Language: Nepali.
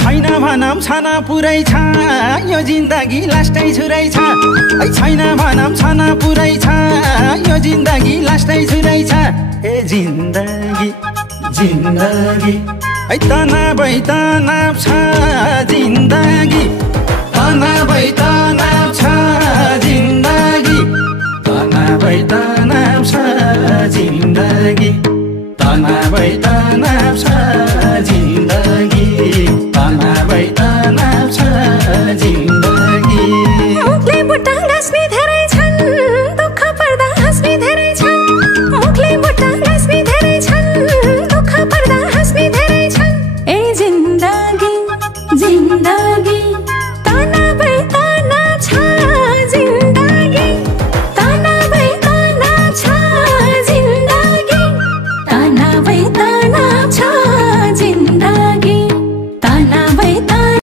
छैन भनम छन पुरै छ यो जिन्दगी लास्टै छुरै छ छैन भनम छन पुरै छ यो जिन्दगी लास्टै छुरै छ ए जिन्दगी जिन्दगी तनाबै तनाव छ जिन्दगी तनाबै तनाव छ जिन्दगी तनाबै तनाव छ जिन्दगी तनाबै तनाव छ